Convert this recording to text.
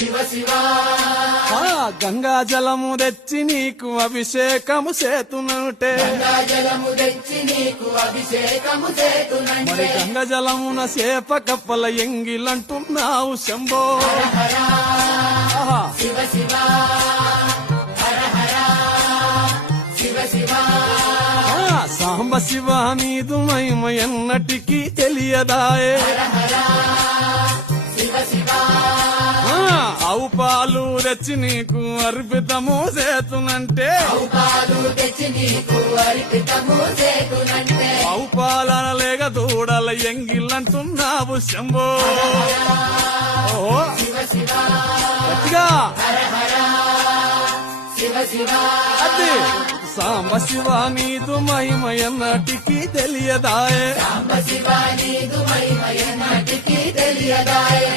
శివ శివ గంగా జలము తెచ్చి నీకు అభిషేకము చేతునంటే జలము తెచ్చి నీకు అభిషేకము చేతునంటే మరి గంగ జలమున సేప కప్పల ఎంగిలంటున్నావు శంభో శివ శివ హర హర శివ శివ సాంబ శివ నీదు మహిమ ఎన్నటికీ తెలియదాయే శివ శివ ఆవు పాలు తెచ్చి నీకు అర్పితము చేతునంటే పాలు తెచ్చి నీకు అర్పితము చేతునంటే ఆవు పాలన లేక దూడల ఎంగిలంటున్నావు శంభో శివ శివ గట్టిగా హర హర శివ శివ అది సాంబ శివ నీదు మహిమ ఎన్నటికీ తెలియదాయే సాంబ శివ నీదు మహిమ ఎన్నటికీ తెలియదాయే